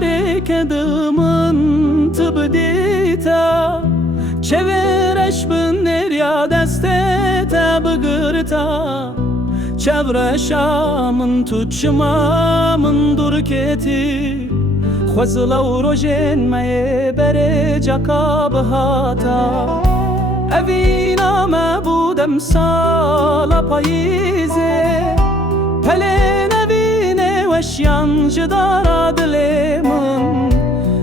بارك دمن تبديتا چورش بنریا دستتا بگرتا چورشامن تو چمامن درکتی خوزلو روژن می بره جاکا بهاتا اوینا ما بودم سالا پاییزه پلن اوینه وشیان جدارا دلمن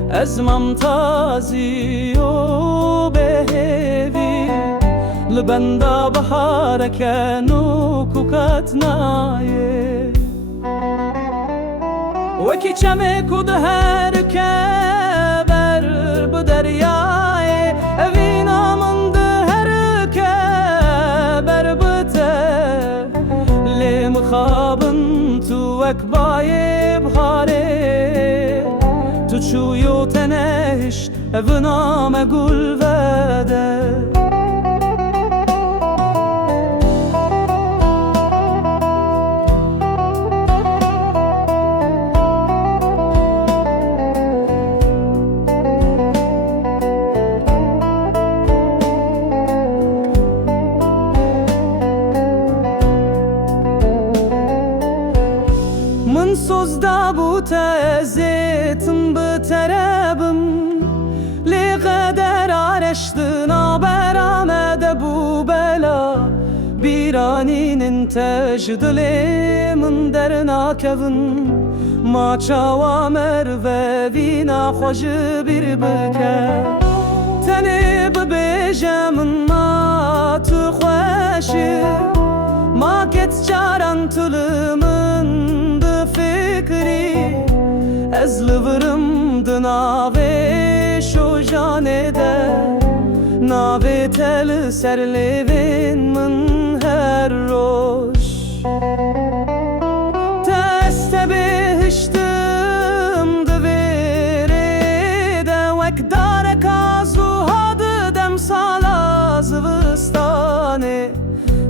از ممتازی و بهوی لبندا بهارک نوکوکت نایه وکی چمه کد هر که بر بدریای اوینا من ده هر که بر بته لیم خوابن تو اکبای بخاره تو چویو تنشت اونا مگل وده من sözda bu tezetim biterabım li kader araştın aberamede bu bela biraninin tecdilimin derna kevin ma çava merve vina hoş bir bike teni bebejemin ma tu hoşi ma ket çaran tülümün fikri ez livrımdı nave şu janede nave tel serlevin min her roş teste behiştim devirede vek dare kazu hadı dem sala zıvıstane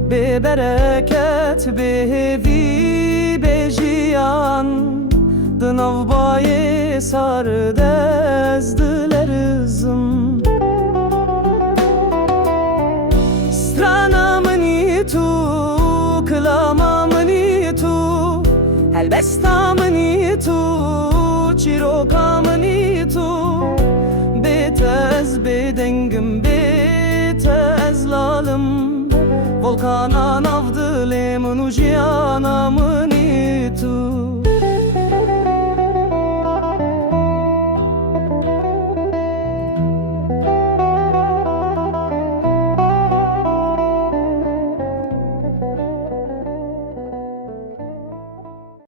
be bereket behevi bejiyan Dınav baye sarı dezdilerizm Strana mani tu, klama mani tu Helbesta mani tu, çiroka mani tu Betez bedengim, betez lalım Volkana navdı lemun ujiyanamı